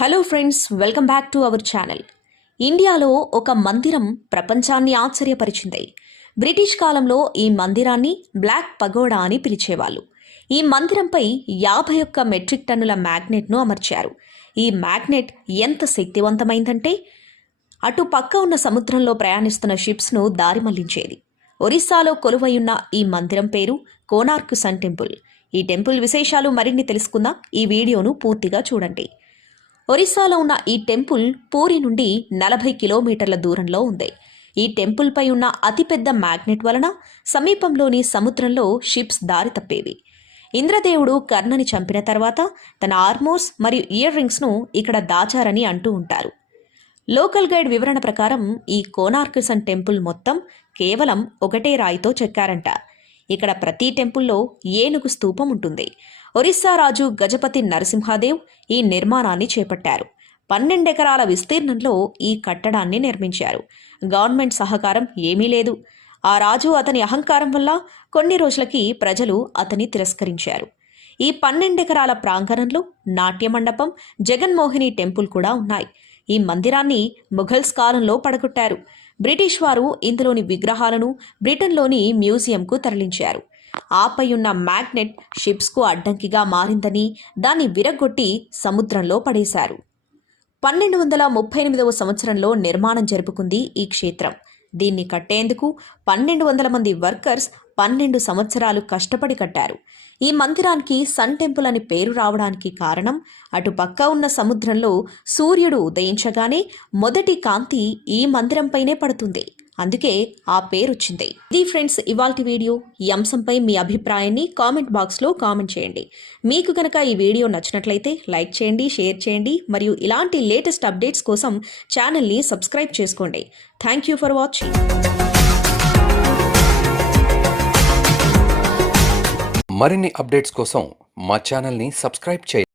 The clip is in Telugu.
Hello friends welcome back to our channel ఇండియాలో ఒక మందిరం ప్రపంచాన్ని ఆశ్చర్యపరిచింది. బ్రిటిష్ కాలంలో ఈ మందిరాన్ని బ్లాక్ పగోడా అని పిలిచేవాళ్ళు. ఈ మందిరంపై యాభై ఒక్క మెట్రిక్ టన్నుల మ్యాగ్నెట్ను అమర్చారు. ఈ మ్యాగ్నెట్ ఎంత శక్తివంతమైందంటే అటు పక్క ఉన్న సముద్రంలో ప్రయాణిస్తున్న షిప్స్ను దారి మళ్ళించేది. ఒరిస్సాలో కొలువయున్న ఈ మందిరం పేరు కోనార్క్ సన్ టెంపుల్. ఈ టెంపుల్ విశేషాలు మరిన్ని తెలుసుకుందాం. ఈ వీడియోను పూర్తిగా చూడండి. ఒరిస్సాలో ఉన్న ఈ టెంపుల్ పూరి నుండి నలభై కిలోమీటర్ల దూరంలో ఉంది. ఈ టెంపుల్పై ఉన్న అతిపెద్ద మ్యాగ్నెట్ వలన సమీపంలోని సముద్రంలో షిప్స్ దారి తప్పేవి. ఇంద్రదేవుడు కర్ణని చంపిన తర్వాత తన ఆర్మోర్స్ మరియు ఇయర్ రింగ్స్ను ఇక్కడ దాచారని అంటూ ఉంటారు. లోకల్ గైడ్ వివరణ ప్రకారం ఈ కోనార్కిసన్ టెంపుల్ మొత్తం కేవలం ఒకటే రాయితో చెక్కారంట. ఇక్కడ ప్రతి టెంపుల్లో ఏనుగు స్తూపం ఉంటుంది. ఒరిస్సా రాజు గజపతి నరసింహాదేవ్ ఈ నిర్మాణాన్ని చేపట్టారు. పన్నెండెకరాల విస్తీర్ణంలో ఈ కట్టడాన్ని నిర్మించారు. గవర్నమెంట్ సహకారం ఏమీ లేదు. ఆ రాజు అతని అహంకారం వల్ల కొన్ని రోజులకి ప్రజలు అతని తిరస్కరించారు. ఈ పన్నెండెకరాల ప్రాంగణంలో నాట్య మండపం జగన్మోహిని టెంపుల్ కూడా ఉన్నాయి. ఈ మందిరాన్ని ముఘల్స్ కాలంలో పడగొట్టారు. బ్రిటిష్ వారు ఇందులోని విగ్రహాలను బ్రిటన్లోని మ్యూజియంకు తరలించారు. ఆపై ఉన్న మ్యాగ్నెట్ షిప్స్కు అడ్డంకిగా మారిందని దాన్ని విరగొట్టి సముద్రంలో పడేశారు. పన్నెండు వందల ముప్పై ఎనిమిదవ సంవత్సరంలో నిర్మాణం జరుపుకుంది ఈ క్షేత్రం. దీన్ని కట్టేందుకు పన్నెండు వందల మంది వర్కర్స్ పన్నెండు సంవత్సరాలు కష్టపడి కట్టారు. ఈ మందిరానికి సన్ టెంపుల్ అని పేరు రావడానికి కారణం అటు పక్క ఉన్న సముద్రంలో సూర్యుడు ఉదయించగానే మొదటి కాంతి ఈ మందిరంపైనే పడుతుంది. అందుకే ఆ పేరు వచ్చింది ఇది ఫ్రెండ్స్ ఇవాల్టి వీడియో ఈ అంశంపై మీ అభిప్రాయాన్ని కామెంట్ బాక్స్లో కామెంట్ చేయండి. మీకు కనుక ఈ వీడియో నచ్చినట్లయితే లైక్ చేయండి షేర్ చేయండి మరియు ఇలాంటి లేటెస్ట్ అప్డేట్స్ కోసం ఛానల్ని సబ్స్క్రైబ్ చేసుకోండి. Thank you for watching. మరిన్ని అప్డేట్స్ కోసం మా ఛానల్ని సబ్స్క్రైబ్ చేయండి.